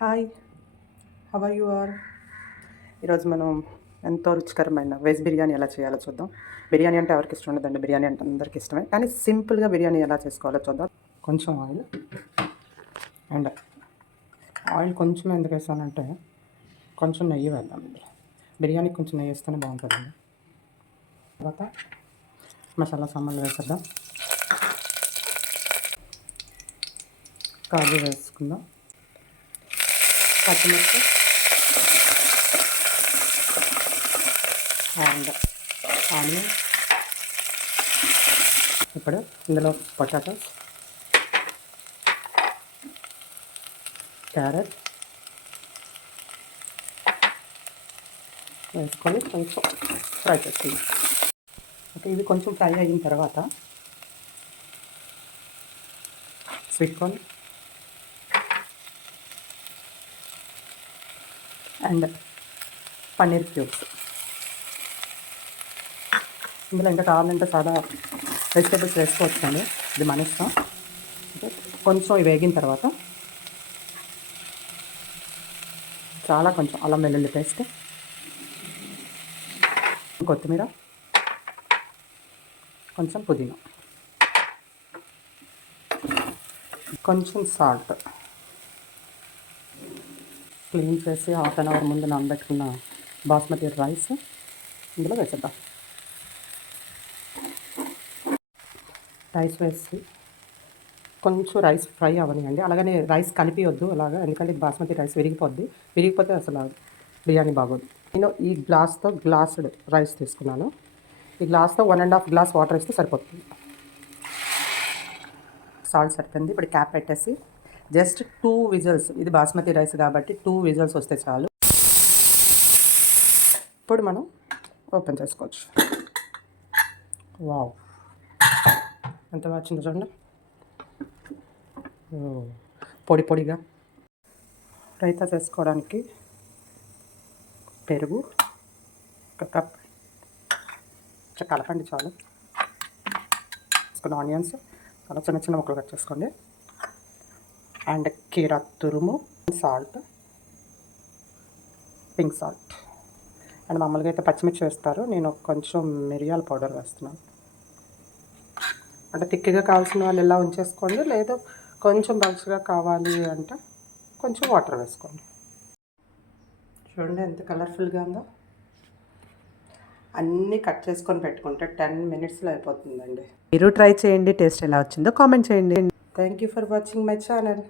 Hi, how are you are? ఈరోజు మనం ఎంతో రుచికరమైన వెజ్ బిర్యానీ ఎలా చేయాలో చూద్దాం. బిర్యానీ అంటే ఎవరికి ఇష్టం ఉండదండి, బిర్యానీ అంటే అందరికీ ఇష్టమే. కానీ సింపుల్గా బిర్యానీ ఎలా చేసుకోవాలో చూద్దాం. కొంచెం ఆయిల్ అండ్ ఆయిల్ కొంచెం ఎందుకు వేసానంటే కొంచెం నెయ్యి వేద్దామండి. బిర్యానీకి కొంచెం నెయ్యి వేస్తేనే బాగుంటుందండి. తర్వాత మసాలా సామాన్లు వేసేద్దాం. కాజు వేసుకుందాం, పచ్చిమిర్చి అండ్ ఆనియన్. ఇప్పుడు ఇందులో పొటాటోస్, క్యారెట్ వేసుకొని కొంచెం ఫ్రై చేసుకుందాం. ఓకే, ఇవి కొంచెం ఫ్రై అయిన తర్వాత sweet corn and paneer cubes. ఇందులో ఇంకా కావాలంటే సాదా వెజిటేబుల్స్ వేసుకోవచ్చండి, ఇది మన ఇష్టం. కొంచెం ఇవి వేగిన తర్వాత చాలా కొంచెం అల్లం వెల్లుల్లి పేస్ట్, కొత్తిమీర, కొంచెం పుదీనా, కొంచెం సాల్ట్, క్లీన్ చేసి హాఫ్ అన్ అవర్ ముందు నానబెట్టుకున్న బాస్మతి రైస్ ఇందులో వేసేద్దాం. రైస్ వేసి కొంచెం రైస్ ఫ్రై అవ్వనియండి. అలాగని రైస్ కలిపియొద్దు అలాగా, ఎందుకంటే బాస్మతి రైస్ విరిగిపోతే అసలు బిర్యానీ బాగోదు. నేను ఈ గ్లాస్తో గ్లాసుడ్ రైస్ తీసుకున్నాను. ఈ గ్లాస్తో 1.5 గ్లాస్ వాటర్ వేస్తే సరిపోతుంది. సాల్ట్ సరిపోయింది. ఇప్పుడు క్యాప్ పెట్టేసి జస్ట్ 2 విజిల్స్, ఇది బాస్మతి రైస్ కాబట్టి 2 విజిల్స్ వస్తే చాలు. ఇప్పుడు మనం ఓపెన్ చేసుకోవచ్చు. వావ్, ఎంత వచ్చిందో చూడండి, పొడి పొడిగా. రైతా చేసుకోవడానికి పెరుగు 1 కప్, కలపండి చాలు. తీసుకున్న ఆనియన్స్ చాలా చిన్న చిన్న ముక్కలు కట్ చేసుకోండి. అండ్ కీరా తురుము, సాల్ట్, పింక్ సాల్ట్. అండ్ మామూలుగా అయితే పచ్చిమిర్చి వేస్తారు, నేను కొంచెం మిరియాల పౌడర్ వేస్తున్నాను. అంటే తిక్కిగా కావాల్సిన వాళ్ళు ఇలా ఉంచేసుకోండి, లేదు కొంచెం బల్స్గా కావాలి అంటే కొంచెం వాటర్ వేసుకోండి. చూడండి ఎంత కలర్ఫుల్గా ఉందో. అన్నీ కట్ చేసుకొని పెట్టుకుంటే 10 మినిట్స్లో అయిపోతుందండి. మీరు ట్రై చేయండి, టేస్ట్ ఎలా వచ్చిందో కామెంట్ చేయండి. Thank you for watching my channel.